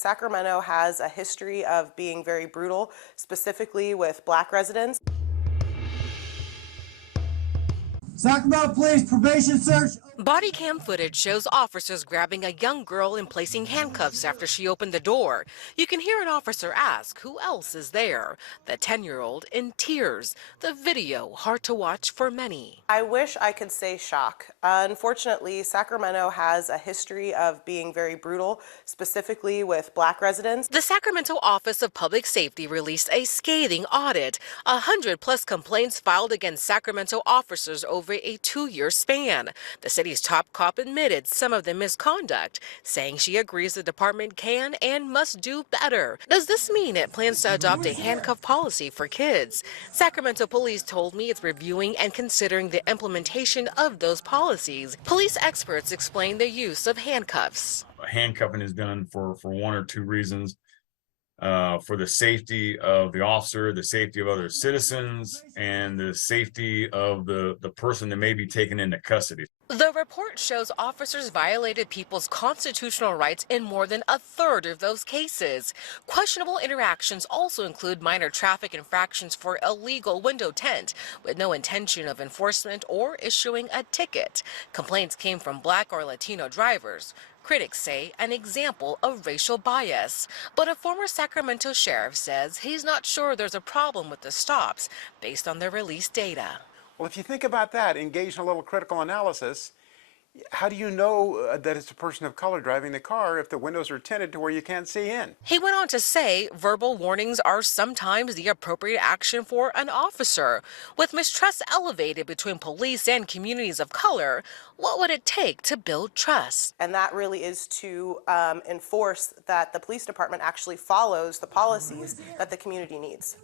Sacramento has a history of being very brutal, specifically with Black residents. Sacramento Police probation search. Body cam footage shows officers grabbing a young girl and placing handcuffs after she opened the door. You can hear an officer ask who else is there. The 10-year-old in tears. The video hard to watch for many. I wish I could say shock. Unfortunately, Sacramento has a history of being very brutal, specifically with Black residents. The Sacramento Office of Public Safety released a scathing audit. 100+ complaints filed against Sacramento officers over a 2-year span. The city's top cop admitted some of the misconduct, saying she agrees the department can and must do better. Does this mean it plans to adopt a handcuff policy for kids? Sacramento police told me it's reviewing and considering the implementation of those policies. Police experts explain the use of handcuffs. Handcuffing is done for one or two reasons. For the safety of the officer, the safety of other citizens, and the safety of the person that may be taken into custody. The report shows officers violated people's constitutional rights in more than a third of those cases. Questionable interactions also include minor traffic infractions for illegal window tint, with no intention of enforcement or issuing a ticket. Complaints came from Black or Latino drivers. Critics say an example of racial bias. But a former Sacramento sheriff says he's not sure there's a problem with the stops based on the released data. Well, if you think about that, engage in a little critical analysis, how do you know that it's a person of color driving the car if the windows are tinted to where you can't see in? He went on to say verbal warnings are sometimes the appropriate action for an officer. With mistrust elevated between police and communities of color, what would it take to build trust? And that really is to enforce that the police department actually follows the policies that the community needs.